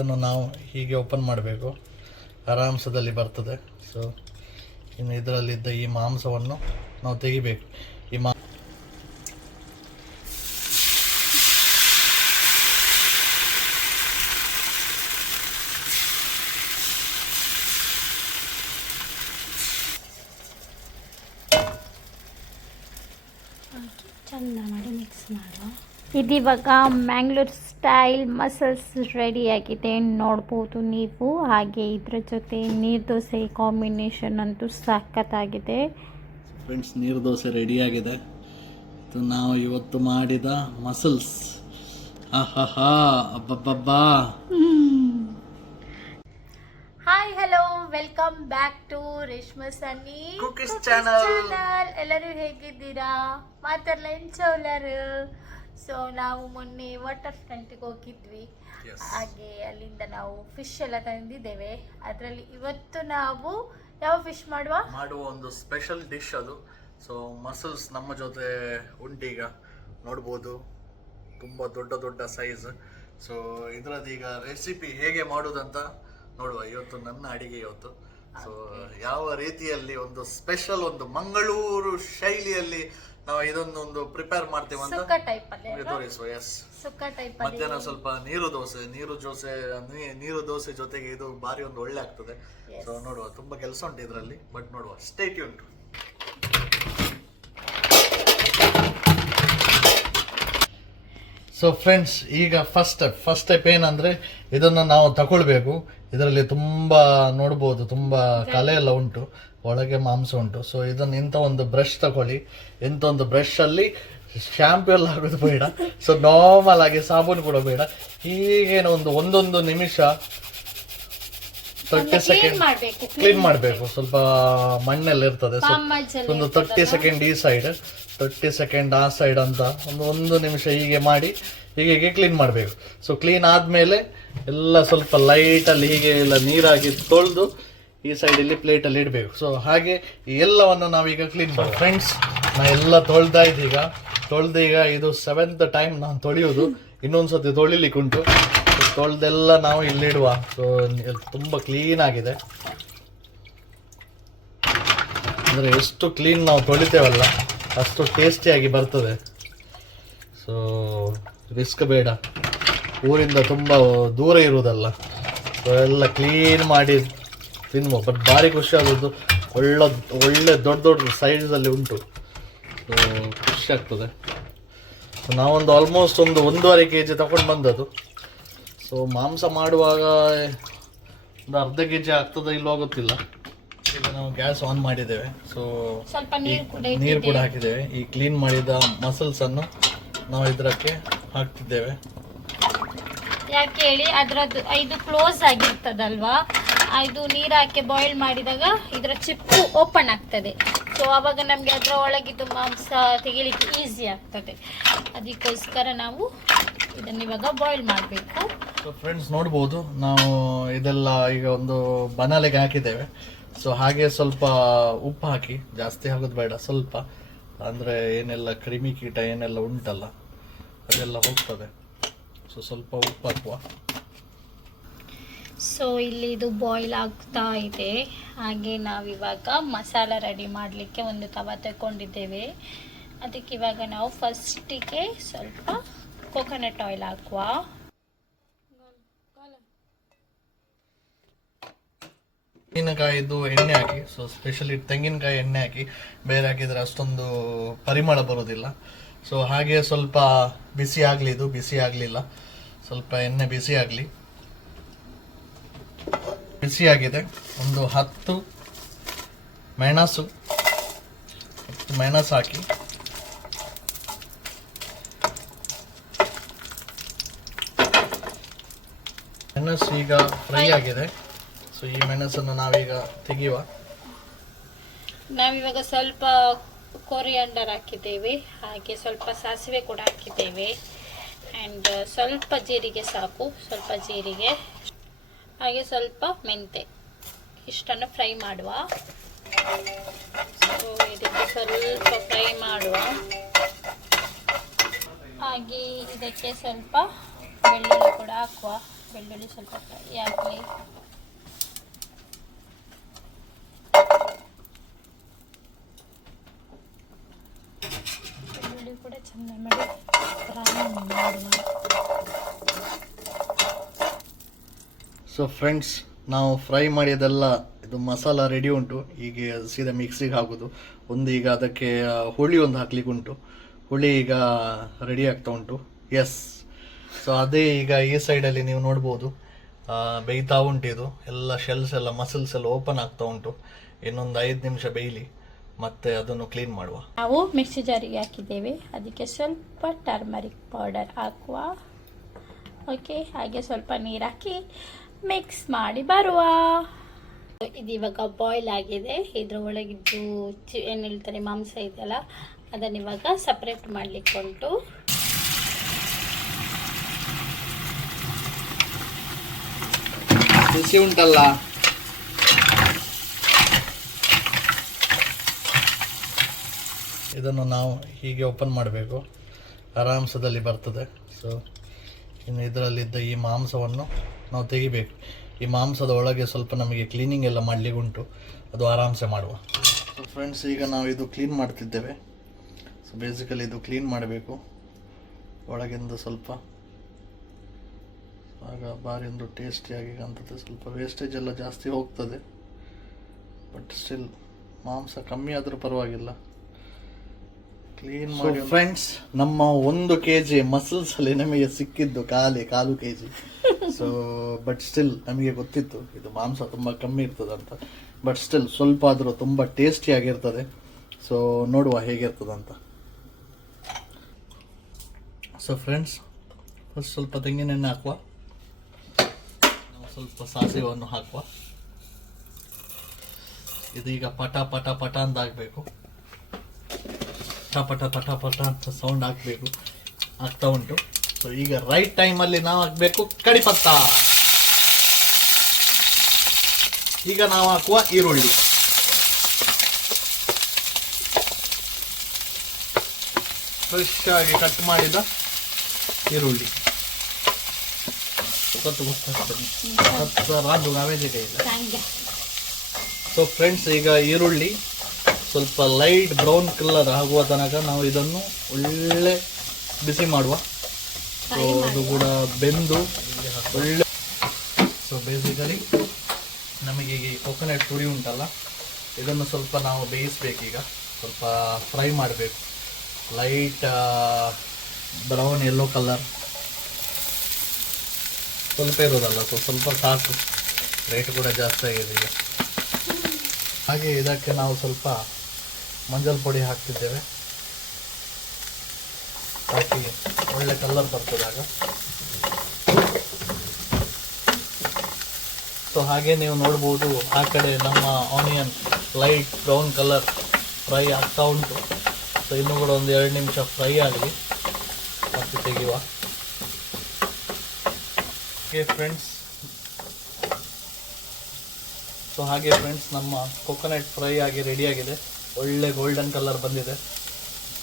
ಇದನ್ನು ನಾವು ಹೀಗೆ ಓಪನ್ ಮಾಡಬೇಕು, ಆರಾಮ್ಸದಲ್ಲಿ ಬರ್ತದೆ. ಸೊ ಇನ್ನು ಇದರಲ್ಲಿದ್ದ ಈ ಮಾಂಸವನ್ನು ನಾವು ತೆಗಿಬೇಕು. ಈ ಚಂದ ಮಾಡಿ ಮಿಕ್ಸ್ ಮಾಡುವ. ಇದಿವಾಗ ಮ್ಯಾಂಗ್ಳೂರ್ ಸ್ಟೈಲ್ ಮಸಲ್ಸ್ ರೆಡಿ ಆಗಿದೆ, ನೋಡ್ಬೋದು ನೀವು. ಹಾಗೆ ಇದ್ರ ಜೊತೆ ನೀರು ದೋಸೆ ಕಾಂಬಿನೇಷನ್ ಅಂತೂ ಸಖತ್ತಾಗಿದೆ. ಫ್ರೆಂಡ್ಸ್, ನೀರು ದೋಸೆ ರೆಡಿ ಆಗಿದೆ. ಇದು ನಾವು ಇವತ್ತು ಮಾಡಿದ ಮಸಲ್ಸ್. ಆಹಾಹಾ, ಅಬ್ಬಬ್ಬಬ್ಬಾ. Hi, hello, welcome back to Reshma Sunny cookies channel. ಎಲ್ಲರೂ ಹೇಗಿದ್ದೀರಾ? ಮಾತಾಡಲ್ಲ ಎಂಚವಲ್ಲರು. ಸೊ ನಾವು ಮೊನ್ನೆ ವಾಟರ್ ಫ್ರಂಟಿಗೆ ಹೋಗಿದ್ವಿ. ಹಾಗೆ ಅಲ್ಲಿಂದ ನಾವು ಫಿಶ್ ಎಲ್ಲ ತಂದಿದ್ದೇವೆ. ಅದರಲ್ಲಿ ಇವತ್ತು ನಾವು ಯಾವ ಫಿಶ್ ಮಾಡುವ ಒಂದು ಸ್ಪೆಷಲ್ ಡಿಶ್ ಅದು. ಸೊ ಮಸಲ್ಸ್ ನಮ್ಮ ಜೊತೆ ಉಂಟೀಗ, ನೋಡ್ಬೋದು, ತುಂಬ ದೊಡ್ಡ ದೊಡ್ಡ ಸೈಜ್. ಸೊ ಇದರದೀಗ ರೆಸಿಪಿ ಹೇಗೆ ಮಾಡೋದಂತ ನೋಡುವ. ಇವತ್ತು ನನ್ನ ಅಡಿಗೆ ಇವತ್ತು. ಸೊ ಯಾವ ರೀತಿಯಲ್ಲಿ ಒಂದು ಸ್ಪೆಷಲ್, ಒಂದು ಮಂಗಳೂರು ಶೈಲಿಯಲ್ಲಿ ನಾವು ಇದನ್ನೊಂದು ಪ್ರಿಪೇರ್ ಮಾಡ್ತೇವೆ ಅಂತ ತೋರಿಸುವ. ಎಸ್, ಮಧ್ಯಾಹ್ನ ಸ್ವಲ್ಪ ನೀರು ದೋಸೆ ಜೊತೆಗೆ ಇದು ಬಾರಿ ಒಂದು ಒಳ್ಳೆ ಆಗ್ತದೆ. ಸೊ ನೋಡುವ, ತುಂಬಾ ಕೆಲಸ ಉಂಟು ಇದರಲ್ಲಿ, ಬಟ್ ನೋಡುವ, ಸ್ಟೇ ಟ್ಯೂನ್ಡ್. ಸೊ ಫ್ರೆಂಡ್ಸ್, ಈಗ ಫಸ್ಟ್ ಸ್ಟೆಪ್ ಏನಂದ್ರೆ ಇದನ್ನು ನಾವು ತಗೊಳ್ಬೇಕು. ಇದರಲ್ಲಿ ತುಂಬಾ ನೋಡ್ಬೋದು, ತುಂಬಾ ಕಲೆ ಎಲ್ಲ ಉಂಟು, ಒಳಗೆ ಮಾಂಸ ಉಂಟು. ಸೊ ಇದನ್ನು ಇಂಥ ಒಂದು ಬ್ರಷ್ ತಗೊಳ್ಳಿ. ಇಂಥ ಒಂದು ಬ್ರಷ್ ಅಲ್ಲಿ ಶಾಂಪು ಎಲ್ಲ ಆಗೋದು ಬೇಡ. ಸೊ ನಾರ್ಮಲ್ ಆಗಿ ಸಾಬೂನು ಕೂಡ ಬೇಡ. ಹೀಗೇನು ಒಂದೊಂದು ನಿಮಿಷ 30 ಸೆಕೆಂಡ್ ಕ್ಲೀನ್ ಮಾಡಬೇಕು. ಸ್ವಲ್ಪ ಮಣ್ಣೆಲ್ಲ ಇರ್ತದೆ. ಸೊ ಒಂದು 30 ಸೆಕೆಂಡ್ ಈ ಸೈಡ್, 30 ಸೆಕೆಂಡ್ ಆ ಸೈಡ್ ಅಂತ ಒಂದು ನಿಮಿಷ ಹೀಗೆ ಮಾಡಿ ಹೀಗೆ ಕ್ಲೀನ್ ಮಾಡಬೇಕು. ಸೊ ಕ್ಲೀನ್ ಆದ್ಮೇಲೆ ಎಲ್ಲ ಸ್ವಲ್ಪ ಲೈಟಲ್ಲಿ ಹೀಗೆ ಎಲ್ಲ ನೀರಾಗಿ ತೊಳೆದು ಈ ಸೈಡ್ ಇಲ್ಲಿ ಪ್ಲೇಟಲ್ಲಿ ಇಡಬೇಕು. ಸೊ ಹಾಗೆ ಈ ಎಲ್ಲವನ್ನು ನಾವೀಗ ಕ್ಲೀನ್ ಮಾಡಿ. ಫ್ರೆಂಡ್ಸ್, ನಾ ಎಲ್ಲ ತೊಳೆದು ಈಗ ಇದು 7th ಟೈಮ್ ನಾನು ತೊಳೆಯೋದು. ಇನ್ನೊಂದ್ಸತಿ ತೊಳಿಲಿಕ್ಕೆ ಉಂಟು. ತೊಳೆದೆಲ್ಲ ನಾವು ಇಲ್ಲಿಡುವ. ಸೊ ತುಂಬ ಕ್ಲೀನ್ ಆಗಿದೆ. ಅಂದರೆ ಎಷ್ಟು ಕ್ಲೀನ್ ನಾವು ತೊಳಿತೇವಲ್ಲ ಅಷ್ಟು ಟೇಸ್ಟಿಯಾಗಿ ಬರ್ತದೆ. ಸೊ ರಿಸ್ಕ್ ಬೇಡ, ಊರಿಂದ ತುಂಬ ದೂರ ಇರುವುದಲ್ಲ. ಸೊ ಎಲ್ಲ ಕ್ಲೀನ್ ಮಾಡಿ ತಿನ್ನುವ. ಬಟ್ ಭಾರಿ ಖುಷಿ ಆಗೋದು, ಒಳ್ಳೆ ದೊಡ್ಡ ಸೈಜಲ್ಲಿ ಉಂಟು. ಸೊ ಖುಷಿ ಆಗ್ತದೆ. ಸೊ ನಾವೊಂದು ಆಲ್ಮೋಸ್ಟ್ 1.5 kg ತಗೊಂಡು ಬಂದದ್ದು. ಸೊ ಮಾಂಸ ಮಾಡುವಾಗ ಒಂದು ಅರ್ಧ kg ಆಗ್ತದೆ ಇಲ್ಲೋ ಗೊತ್ತಿಲ್ಲ. ಈಗ ನಾವು ಗ್ಯಾಸ್ ಆನ್ ಮಾಡಿದ್ದೇವೆ. ಸೊ ನೀರು ಕೂಡ ಹಾಕಿದ್ದೇವೆ. ಈ ಕ್ಲೀನ್ ಮಾಡಿದ ಮಸಲ್ಸ್ ಅನ್ನು ನಾವು ಇದಕ್ಕೆ ಹಾಕ್ತಿದ್ದೇವೆ. ಯಾಕೆ ಹೇಳಿ, ಅದರದ್ದು ಇದು ಕ್ಲೋಸ್ ಆಗಿರ್ತದಲ್ವಾ, ಇದು ನೀರು ಹಾಕಿ ಬಾಯ್ಲ್ ಮಾಡಿದಾಗ ಇದರ ಚಿಪ್ಪು ಓಪನ್ ಆಗ್ತದೆ. ಸೊ ಆವಾಗ ನಮಗೆ ಅದರ ಒಳಗಿದ್ದು ಮಾಂಸ ತೆಗಿಲಿಕ್ಕೆ ಈಸಿ ಆಗ್ತದೆ. ಅದಕ್ಕೋಸ್ಕರ ನಾವು ಇದನ್ನ ಇವಾಗ ಬಾಯ್ಲ್ ಮಾಡಬೇಕು. ಸೊ ಫ್ರೆಂಡ್ಸ್, ನೋಡ್ಬೋದು, ನಾವು ಇದೆಲ್ಲ ಈಗ ಒಂದು ಬನಾಲೆಗೆ ಹಾಕಿದ್ದೇವೆ. ಸೊ ಹಾಗೆ ಸ್ವಲ್ಪ ಉಪ್ಪು ಹಾಕಿ, ಜಾಸ್ತಿ ಹಾಕೋದು ಬೇಡ, ಸ್ವಲ್ಪ, ಅಂದರೆ ಏನೆಲ್ಲ ಕ್ರಿಮಿ ಕೀಟ ಏನೆಲ್ಲ ಉಂಟಲ್ಲ ಅದೆಲ್ಲ ಹೋಗ್ತದೆ. ಸೊ ಸ್ವಲ್ಪ ಉಪ್ಪು ಹಾಕುವ. ಸೊ ಇಲ್ಲಿ ಇದು ಬಾಯ್ಲ್ ಆಗ್ತಾ ಇದೆ. ಹಾಗೆ ನಾವಿವಾಗ ಮಸಾಲ ರೆಡಿ ಮಾಡಲಿಕ್ಕೆ ಒಂದು ತವ ತಗೊಂಡಿದ್ದೇವೆ. ಅದಕ್ಕೆ ಇವಾಗ ನಾವು ಫಸ್ಟಿಗೆ ಸ್ವಲ್ಪ ಕೋಕೋನಟ್ ಆಯಿಲ್ ಹಾಕುವ. ತೆಂಗಿನಕಾಯಿದು ಎಣ್ಣೆ ಹಾಕಿ. ಸೊ ಸ್ಪೆಷಲಿ ತೆಂಗಿನಕಾಯಿ ಎಣ್ಣೆ ಹಾಕಿ, ಬೇರೆ ಹಾಕಿದರೆ ಅಷ್ಟೊಂದು ಪರಿಮಳ ಬರೋದಿಲ್ಲ. ಸೊ ಹಾಗೆ ಸ್ವಲ್ಪ ಬಿಸಿ ಆಗಲಿ. ಇದು ಬಿಸಿ ಆಗಲಿಲ್ಲ, ಸ್ವಲ್ಪ ಎಣ್ಣೆ ಬಿಸಿ ಆಗಲಿ. ಬಿಸಿಯಾಗಿದೆ. ಒಂದು 10 ಮೆಣಸು ಹಾಕಿ, ಮೆಣಸು ಈಗ ಫ್ರೈ ಆಗಿದೆ. ಸೊ ಈ ಮೆಣಸನ್ನು ನಾವೀಗ ತೆಗೆಯುವ. ನಾವಿವಾಗ ಸ್ವಲ್ಪ ಕೊರಿಯಾಂಡರ್ ಹಾಕಿದ್ದೇವೆ, ಹಾಗೆ ಸ್ವಲ್ಪ ಸಾಸಿವೆ ಕೂಡ ಹಾಕಿದ್ದೇವೆ, ಆ್ಯಂಡ್ ಸ್ವಲ್ಪ ಜೀರಿಗೆ ಸಾಕು, ಸ್ವಲ್ಪ ಜೀರಿಗೆ, ಹಾಗೆ ಸ್ವಲ್ಪ ಮೆಂತೆ, ಇಷ್ಟನ್ನು ಫ್ರೈ ಮಾಡುವ. ಸೊ ಇದಕ್ಕೆ ಸ್ವಲ್ಪ ಫ್ರೈ ಮಾಡುವ. ಹಾಗೆ ಇದಕ್ಕೆ ಸ್ವಲ್ಪ ಬೆಳ್ಳುಳ್ಳಿ ಕೂಡ ಹಾಕುವ. ಬೆಳ್ಳುಳ್ಳಿ ಸ್ವಲ್ಪ ಫ್ರೈ ಆಗಲಿ. ಬೆಳ್ಳುಳ್ಳಿ ಕೂಡ ಚೆನ್ನಾಗಿ ಮಾಡಿ ಫ್ರೈ ಮಾಡುವ. ಸೊ ಫ್ರೆಂಡ್ಸ್, ನಾವು ಫ್ರೈ ಮಾಡಿದೆಲ್ಲ ಇದು ಮಸಾಲ ರೆಡಿ ಉಂಟು. ಈಗ ಸೀದಾ ಮಿಕ್ಸಿಗೆ ಹಾಕೋದು. ಈಗ ಅದಕ್ಕೆ ಹುಳಿ ಒಂದು ಹಾಕ್ಲಿಕ್ಕೆ ಉಂಟು. ಹುಳಿ ಈಗ ರೆಡಿ ಆಗ್ತಾ ಉಂಟು. ಎಸ್, ಸೊ ಅದೇ ಈಗ ಈ ಸೈಡಲ್ಲಿ ನೀವು ನೋಡ್ಬೋದು ಬೇಯ್ತಾ ಉಂಟು. ಇದು ಎಲ್ಲ ಶೆಲ್ಸ್ ಎಲ್ಲ ಮಸಲ್ಸ್ ಎಲ್ಲ ಓಪನ್ ಆಗ್ತಾ ಉಂಟು. ಇನ್ನೊಂದು 5 ನಿಮಿಷ ಬೇಯಲಿ, ಮತ್ತೆ ಅದನ್ನು ಕ್ಲೀನ್ ಮಾಡುವ. ನಾವು ಮಿಕ್ಸಿ ಜಾರಿಗೆ ಹಾಕಿದ್ದೇವೆ, ಅದಕ್ಕೆ ಸ್ವಲ್ಪ ಟರ್ಮರಿಕ್ ಪೌಡರ್ ಹಾಕುವ. ಓಕೆ, ಹಾಗೆ ಸ್ವಲ್ಪ ನೀರು ಹಾಕಿ ಮಿಕ್ಸ್ ಮಾಡಿ ಬರುವ. ಇದು ಇವಾಗ ಬಾಯ್ಲ್ ಆಗಿದೆ. ಇದ್ರ ಒಳಗಿದ್ದು ಏನು ಹೇಳ್ತಾರೆ ಮಾಂಸ ಇದೆಯಲ್ಲ, ಅದನ್ನು ಇವಾಗ ಸಪ್ರೇಟ್ ಮಾಡಲಿಕ್ಕೆ ಉಂಟು. ಬಿಸಿ ಉಂಟಲ್ಲ, ಇದನ್ನು ನಾವು ಹೀಗೆ ಓಪನ್ ಮಾಡಬೇಕು. ಆರಾಮ್ಸದಲ್ಲಿ ಬರ್ತದೆ. ಸೊ ಇನ್ನು ಇದರಲ್ಲಿದ್ದ ಈ ಮಾಂಸವನ್ನು ನಾವು ತೆಗಿಬೇಕು. ಈ ಮಾಂಸದ ಒಳಗೆ ಸ್ವಲ್ಪ ನಮಗೆ ಕ್ಲೀನಿಂಗ್ ಎಲ್ಲ ಮಾಡಲಿಕ್ಕೆ ಉಂಟು, ಅದು ಆರಾಮ್ಸೆ ಮಾಡುವ. ಸೊ ಫ್ರೆಂಡ್ಸ್, ಈಗ ನಾವು ಇದು ಕ್ಲೀನ್ ಮಾಡ್ತಿದ್ದೇವೆ. ಸೊ ಬೇಸಿಕಲಿ ಇದು ಕ್ಲೀನ್ ಮಾಡಬೇಕು ಒಳಗಿಂದ ಸ್ವಲ್ಪ, ಆಗ ಭಾರಿ ಒಂದು ಟೇಸ್ಟಿಯಾಗಿ ಕಾಣ್ತದೆ. ಸ್ವಲ್ಪ ವೇಸ್ಟೇಜ್ ಎಲ್ಲ ಜಾಸ್ತಿ ಹೋಗ್ತದೆ, ಬಟ್ ಸ್ಟಿಲ್ ಮಾಂಸ ಕಮ್ಮಿ ಆದರೂ ಪರವಾಗಿಲ್ಲ. ಕ್ಲೀನ್ ಮಾಡಿ. ಫ್ರೆಂಡ್ಸ್, ನಮ್ಮ 1 kg ಮಸಲ್ಸ್ ಅಲ್ಲಿ ನಮಗೆ ಸಿಕ್ಕಿದ್ದು ಕಾಲು kg. ಸೊ ಬಟ್ ಸ್ಟಿಲ್ ನಮಗೆ ಗೊತ್ತಿತ್ತು ಇದು ಮಾಂಸ ತುಂಬ ಕಮ್ಮಿ ಇರ್ತದೆ ಅಂತ. ಬಟ್ ಸ್ಟಿಲ್ ಸ್ವಲ್ಪ ಆದರೂ ತುಂಬ ಟೇಸ್ಟಿ ಆಗಿರ್ತದೆ. ಸೊ ನೋಡುವ ಹೇಗಿರ್ತದಂತ. ಸೊ ಫ್ರೆಂಡ್ಸ್, ಫಸ್ಟ್ ಸ್ವಲ್ಪ ತೆಂಗಿನೆಣ್ಣೆ ಹಾಕುವ. ನಾವು ಸ್ವಲ್ಪ ಸಾಸಿವೆಯನ್ನು ಹಾಕುವ. ಇದೀಗ ಪಟ ಪಟ ಪಟ ಅಂತ ಆಗಬೇಕು. ಪಟ ಪಟ ಅಂತ ಸೌಂಡ್ ಹಾಕಬೇಕು. ಆಗ್ತಾ ಉಂಟು. ಸೊ ಈಗ ರೈಟ್ ಟೈಮಲ್ಲಿ ನಾವು ಹಾಕಬೇಕು ಕಡಿಪತ್ತ. ಈಗ ನಾವು ಹಾಕುವ ಈರುಳ್ಳಿ. ಫ್ರೆಶ್ ಆಗಿ ಕಟ್ ಮಾಡಿದ ಈರುಳ್ಳಿ. ಸೊ ಫ್ರೆಂಡ್ಸ್, ಈಗ ಈರುಳ್ಳಿ ಸ್ವಲ್ಪ ಲೈಟ್ ಬ್ರೌನ್ ಕಲರ್ ಆಗುವ ತನಕ ನಾವು ಇದನ್ನು ಒಳ್ಳೆ ಬಿಸಿ ಮಾಡುವ. ಸೊ ಅದು ಕೂಡ ಬೆಂದು ಒಳ್ಳೆ. ಸೊ ಬೇಸಿಕಲಿ ನಮಗೆ ಈ ಕೊಕೊನಟ್ ತುರಿ ಉಂಟಲ್ಲ, ಇದನ್ನು ಸ್ವಲ್ಪ ನಾವು ಬೇಯಿಸ್ಬೇಕು. ಈಗ ಸ್ವಲ್ಪ ಫ್ರೈ ಮಾಡಬೇಕು. ಲೈಟ್ ಬ್ರೌನ್ ಯೆಲ್ಲೋ ಕಲರ್ ಸ್ವಲ್ಪ ಇರೋದಲ್ಲ, ಸೊ ಸ್ವಲ್ಪ ಸಾಕು. ರೇಟ್ ಕೂಡ ಜಾಸ್ತಿ ಆಗಿದೆ ಈಗ. ಹಾಗೆ ಇದಕ್ಕೆ ನಾವು ಸ್ವಲ್ಪ ಮಂಜಲ್ ಪುಡಿ ಹಾಕ್ತಿದ್ದೇವೆ. ಹಾಕಿ ಒಳ್ಳೆ ಕಲರ್ ಬರ್ತದಾಗ. ಸೊ ಹಾಗೆ ನೀವು ನೋಡ್ಬೋದು, ಆ ಕಡೆ ನಮ್ಮ onion light brown colour fry ಆಗ್ತಾ ಉಂಟು. ಸೊ ಇನ್ನೂ ಕೂಡ ಒಂದು 2 ನಿಮಿಷ ಫ್ರೈ ಆಗಲಿ, ಮತ್ತೆ ತೆಗೆಯುವ. ಓಕೆ ಫ್ರೆಂಡ್ಸ್, ಸೊ ಹಾಗೆ ಫ್ರೆಂಡ್ಸ್, ನಮ್ಮ ಕೊಕೊನಟ್ ಫ್ರೈ ಆಗಿ ರೆಡಿಯಾಗಿದೆ. ಒಳ್ಳೆ ಗೋಲ್ಡನ್ ಕಲರ್ ಬಂದಿದೆ.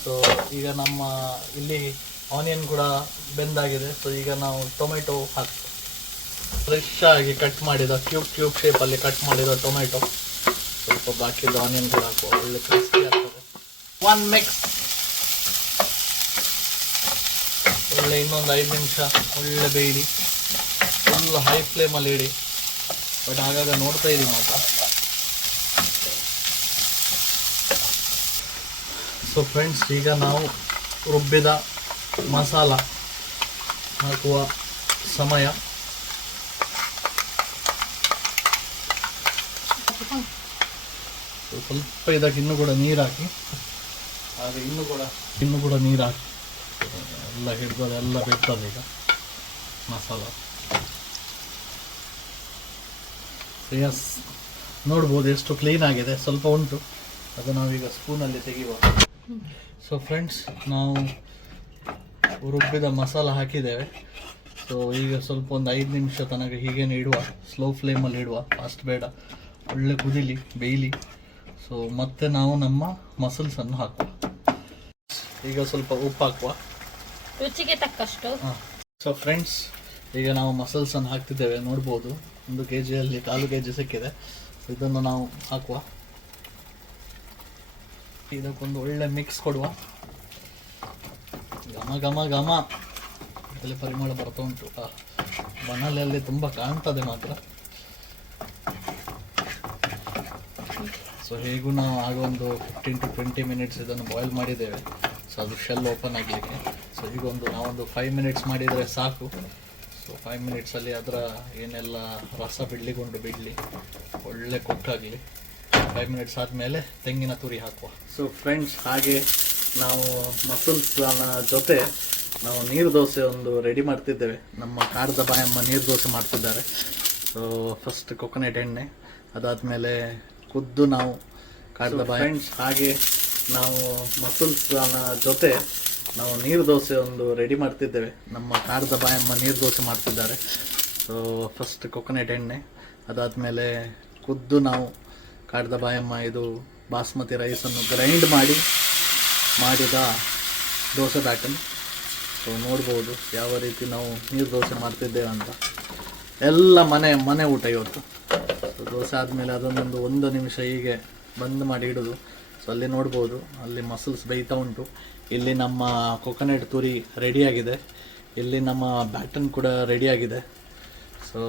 ಸೊ ಈಗ ನಮ್ಮ ಇಲ್ಲಿ ಆನಿಯನ್ ಕೂಡ ಬೆಂದಾಗಿದೆ. ಸೊ ಈಗ ನಾವು ಟೊಮೆಟೊ ಹಾಕ್ತೀವಿ. ಫ್ರೆಶ್ ಆಗಿ ಕಟ್ ಮಾಡಿದ ಕ್ಯೂಬ್ ಶೇಪಲ್ಲಿ ಕಟ್ ಮಾಡಿದ ಟೊಮೆಟೊ, ಸ್ವಲ್ಪ ಬಾಕಿದ ಆನಿಯನ್ ಕೂಡ ಹಾಕುವ. ಒಳ್ಳೆ ಕ್ರಿಸ್ಪಿ ಆಗ್ತದೆ. 1 ಮಿಕ್ಸ್. ಒಳ್ಳೆ ಇನ್ನೊಂದು 5 ನಿಮಿಷ ಒಳ್ಳೆ ಬೇಯಿರಿ. ಫುಲ್ ಹೈ ಫ್ಲೇಮಲ್ಲಿ ಇಡಿ. ಬಟ್ ಆಗಾಗ ನೋಡ್ತಾ ಇರಿ ಮಾತ್ರ. ಸೊ ಫ್ರೆಂಡ್ಸ್, ಈಗ ನಾವು ರುಬ್ಬಿದ ಮಸಾಲ ಹಾಕುವ ಸಮಯ. ಸ್ವಲ್ಪ ಇದಕ್ಕೆ ಇನ್ನೂ ಕೂಡ ನೀರು ಹಾಕಿ, ಹಾಗೆ ಇನ್ನೂ ಕೂಡ ನೀರು ಹಾಕಿ ಎಲ್ಲ ಹಿಡಿದು ಎಲ್ಲ ಬಿಡ್ತದೆ ಈಗ ಮಸಾಲ. ಎಸ್, ನೋಡ್ಬೋದು ಎಷ್ಟು ಕ್ಲೀನ್ ಆಗಿದೆ. ಸ್ವಲ್ಪ ಉಂಟು, ಅದು ನಾವೀಗ ಸ್ಪೂನಲ್ಲಿ ತೆಗೆಯುವ. ಸೊ ಫ್ರೆಂಡ್ಸ್, ನಾವು ರುಬ್ಬಿದ ಮಸಾಲ ಹಾಕಿದ್ದೇವೆ. ಸೊ ಈಗ ಸ್ವಲ್ಪ ಒಂದು 5 ನಿಮಿಷ ತನಕ ಹೀಗೇನೆ ಇಡುವ. ಸ್ಲೋ ಫ್ಲೇಮಲ್ಲಿ ಇಡುವ, ಫಾಸ್ಟ್ ಬೇಡ. ಒಳ್ಳೆ ಕುದಿಲಿ, ಬೇಯಲಿ. ಸೊ ಮತ್ತೆ ನಾವು ನಮ್ಮ ಮಸಲ್ಸನ್ನು ಹಾಕುವ. ಈಗ ಸ್ವಲ್ಪ ಉಪ್ಪು ಹಾಕುವ, ರುಚಿಗೆ ತಕ್ಕಷ್ಟು. ಸೊ ಫ್ರೆಂಡ್ಸ್, ಈಗ ನಾವು ಮಸಲ್ಸನ್ನು ಹಾಕ್ತಿದ್ದೇವೆ, ನೋಡ್ಬೋದು 1 kg 1/4 kg ಸಿಕ್ಕಿದೆ. ಇದನ್ನು ನಾವು ಹಾಕುವ, ಇದಕ್ಕೊಂದು ಒಳ್ಳೆ ಮಿಕ್ಸ್ ಕೊಡುವ. ಘಮ ಘಮ ಘಮ ಅಲ್ಲಿ ಪರಿಮಳ ಬರ್ತಾ ಉಂಟು. ಮನೆಯಲ್ಲಿ ತುಂಬ ಕಾಣ್ತದೆ ಮಾತ್ರ. ಸೊ ಹೇಗೂ ನಾವು ಆಗ ಒಂದು 15 to 20 minutes ಇದನ್ನು ಬಾಯ್ಲ್ ಮಾಡಿದ್ದೇವೆ. ಸೊ ಅದು ಶೆಲ್ ಓಪನ್ ಆಗಲಿಕ್ಕೆ. ಸೊ ನಾವೊಂದು 5 minutes ಮಾಡಿದರೆ ಸಾಕು. ಸೊ 5 minutesಲ್ಲಿ ಅದರ ಏನೆಲ್ಲ ರಸ ಬಿಡಲಿ, ಒಳ್ಳೆ ಕುಕ್ ಆಗಲಿ. 5 minutes ಆದಮೇಲೆ ತೆಂಗಿನ ತುರಿ ಹಾಕುವ. ಸೊ ಫ್ರೆಂಡ್ಸ್, ಹಾಗೆ ನಾವು ಮಸಲ್ಸ್ನ ಜೊತೆ ನಾವು ನೀರು ದೋಸೆ ಒಂದು ರೆಡಿ ಮಾಡ್ತಿದ್ದೇವೆ. ನಮ್ಮ ಕಾರದ ಬಾಯಮ್ಮ ನೀರು ದೋಸೆ ಮಾಡ್ತಿದ್ದಾರೆ. ಸೊ ಫಸ್ಟ್ ಕೊಕೊನಟ್ ಎಣ್ಣೆ, ಅದಾದಮೇಲೆ ಖುದ್ದು ನಾವು ಕಾರದ ಬಾಯ. ಫ್ರೆಂಡ್ಸ್, ಹಾಗೆ ನಾವು ಮಸಲ್ಸ್ನ ಜೊತೆ ನಾವು ನೀರು ದೋಸೆ ಒಂದು ರೆಡಿ ಮಾಡ್ತಿದ್ದೇವೆ. ನಮ್ಮ ಕಾರದ ಬಾಯಮ್ಮ ನೀರು ದೋಸೆ ಮಾಡ್ತಿದ್ದಾರೆ. ಸೊ ಫಸ್ಟ್ ಕೊಕೊನಟ್ ಎಣ್ಣೆ, ಅದಾದಮೇಲೆ ಖುದ್ದು ನಾವು ಕಾರದ ಬಾಯಮ್ಮ ಇದು ಬಾಸ್ಮತಿ ರೈಸನ್ನು ಗ್ರೈಂಡ್ ಮಾಡಿದ ದೋಸೆ ಬ್ಯಾಟನ್. ಸೊ ನೋಡ್ಬೋದು ಯಾವ ರೀತಿ ನಾವು ನೀರು ದೋಸೆ ಮಾಡ್ತಿದ್ದೇವೆ ಅಂತ. ಎಲ್ಲ ಮನೆ ಊಟ ಇವತ್ತು. ಸೊ ದೋಸೆ ಆದಮೇಲೆ ಅದನ್ನೊಂದು 1 ನಿಮಿಷ ಹೀಗೆ ಬಂದ್ ಮಾಡಿ ಇಡೋದು. ಸೊ ಅಲ್ಲಿ ನೋಡ್ಬೋದು, ಅಲ್ಲಿ ಮಸಲ್ಸ್ ಬೇಯ್ತಾ ಉಂಟು. ಇಲ್ಲಿ ನಮ್ಮ ಕೊಕೊನಟ್ ತುರಿ ರೆಡಿಯಾಗಿದೆ, ಇಲ್ಲಿ ನಮ್ಮ ಬ್ಯಾಟನ್ ಕೂಡ ರೆಡಿಯಾಗಿದೆ. ಸೊ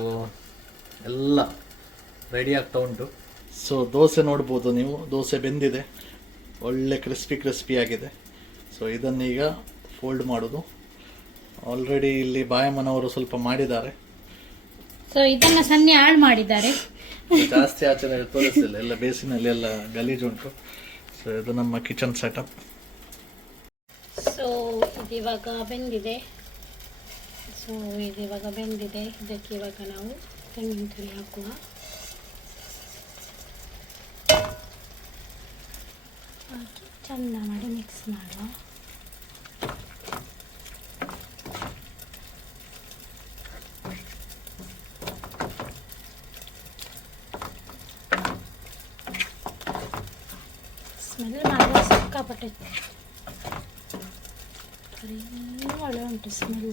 ಎಲ್ಲ ರೆಡಿ ಆಗ್ತಾ ಉಂಟು. ಸೊ ದೋಸೆ ನೋಡ್ಬೋದು ನೀವು, ದೋಸೆ ಬೆಂದಿದೆ, ಒಳ್ಳೆ ಕ್ರಿಸ್ಪಿ ಆಗಿದೆ. ಸೊ ಇದನ್ನೀಗ ಫೋಲ್ಡ್ ಮಾಡೋದು. ಆಲ್ರೆಡಿ ಇಲ್ಲಿ ಬಾಯಮ್ಮನವರು ಸ್ವಲ್ಪ ಮಾಡಿದ್ದಾರೆ. ಸೊ ಇದನ್ನು ಸನ್ನೆ ಹಾಳು ಮಾಡಿದ್ದಾರೆ. ಜಾಸ್ತಿ ಆಚೆ ತೋರಿಸಿಲ್ಲ, ಎಲ್ಲ ಬೇಸಿನಲ್ಲಿ ಎಲ್ಲ ಗಲೀಜುಂಟು. ಸೊ ಇದು ನಮ್ಮ ಕಿಚನ್ ಸೆಟಪ್. ಸೊ ಇದಿವಾಗ ಬೆಂದಿದೆ. ಇದಕ್ಕೆ ಇವಾಗ ನಾವು ತೆಂಗಿನ ತುರಿ ಹಾಕುವ. ಹಾಕಿ ಚಂದ ಮಾಡಿ ಮಿಕ್ಸ್ ಮಾಡುವ. ಸ್ಮೆಲ್ ಮಾಡುವ ಸಿಕ್ಕಾಪಟ್ಟೆ ಒಳ್ಳೆ ಉಂಟು ಸ್ಮೆಲ್.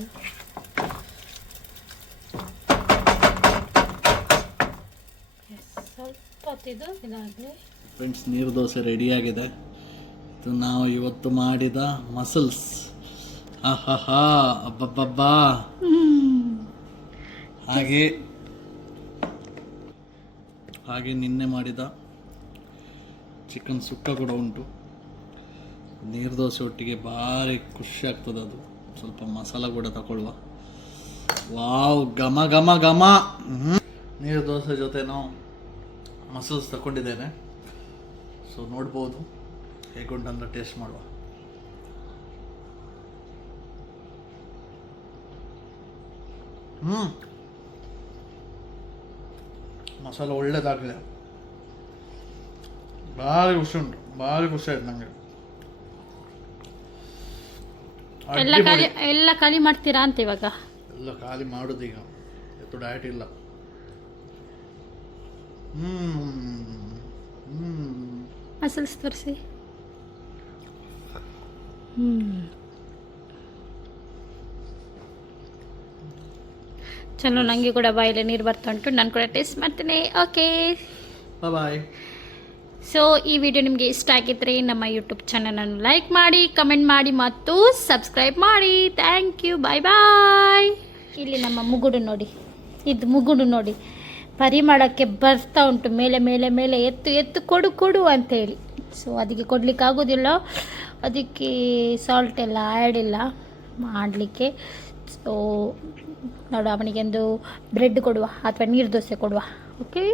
ಸ್ವಲ್ಪ ಹೊತ್ತಿದ್ದು ಇದಾಗಲಿ. ಫ್ರೆಂಡ್ಸ್, ನೀರು ದೋಸೆ ರೆಡಿಯಾಗಿದೆ. ಇದು ನಾವು ಇವತ್ತು ಮಾಡಿದ ಮಸಲ್ಸ್. ಅಬ್ಬಬ್ಬಬ್ಬಾ. ಹಾಗೆ ನಿನ್ನೆ ಮಾಡಿದ ಚಿಕನ್ ಸುಕ್ಕ ಕೂಡ ಉಂಟು. ನೀರು ದೋಸೆ ಒಟ್ಟಿಗೆ ಭಾರಿ ಖುಷಿ ಆಗ್ತದೆ. ಅದು ಸ್ವಲ್ಪ ಮಸಾಲ ಕೂಡ ತಗೊಳ್ಳುವ. ವಾವ್, ಘಮ ಘಮ ಘಮ. ನೀರು ದೋಸೆ ಜೊತೆ ನಾವು ಮಸಲ್ಸ್ ತಗೊಂಡಿದ್ದೇನೆ. ಸೊ ನೋಡ್ಬೋದು ಹೇಗುಂಟಂತ ಟೇಸ್ಟ್ ಮಾಡುವ. ಮಸಾಲ ಒಳ್ಳೇದಾಗಿದೆ, ಭಾರಿ ಖುಷಿ ಉಂಟು, ಭಾರಿ ಖುಷಿ ಆಯ್ತು ನನಗೆ. ಎಲ್ಲ ಖಾಲಿ ಮಾಡ್ತೀರಾ ಅಂತ ಇವಾಗ? ಎಲ್ಲ ಖಾಲಿ ಮಾಡೋದು ಈಗ, ಇವತ್ತು ಡಯಟ್ ಇಲ್ಲ. ಮಸಲ್ಸ್ ತೋರಿಸಿ. ಚಲೋ, ನನಗೆ ಕೂಡ ಬಾಯಲ್ಲಿ ನೀರು ಬರ್ತಾ ಉಂಟು. ನಾನು ಕೂಡ ಟೇಸ್ಟ್ ಮಾಡ್ತೇನೆ. ಓಕೆ, ಬಾಯ್. ಸೊ ಈ ವಿಡಿಯೋ ನಿಮಗೆ ಇಷ್ಟ ಆಗಿದ್ರೆ ನಮ್ಮ ಯೂಟ್ಯೂಬ್ ಚಾನಲನ್ನು ಲೈಕ್ ಮಾಡಿ, ಕಮೆಂಟ್ ಮಾಡಿ ಮತ್ತು ಸಬ್ಸ್ಕ್ರೈಬ್ ಮಾಡಿ. ಥ್ಯಾಂಕ್ ಯು, ಬಾಯ್ ಬಾಯ್. ಇಲ್ಲಿ ನಮ್ಮ ಮುಗುಡು ನೋಡಿ, ಇದು ಮುಗುಡು ನೋಡಿ, ಪರಿಮಳಕ್ಕೆ ಬರ್ತಾ ಉಂಟು ಮೇಲೆ ಮೇಲೆ ಮೇಲೆ. ಎತ್ತು ಕೊಡು ಅಂತೇಳಿ. ಸೊ ಅದಕ್ಕೆ ಕೊಡಲಿಕ್ಕೆ ಆಗೋದಿಲ್ಲ, ಅದಕ್ಕೆ ಸಾಲ್ಟ್ ಎಲ್ಲ ಆ್ಯಡ್ ಇಲ್ಲ ಮಾಡಲಿಕ್ಕೆ. ಸೊ ನೋಡು, ಅವನಿಗೆ ಒಂದು ಬ್ರೆಡ್ ಕೊಡುವ ಅಥವಾ ನೀರು ದೋಸೆ ಕೊಡುವ. ಓಕೆ.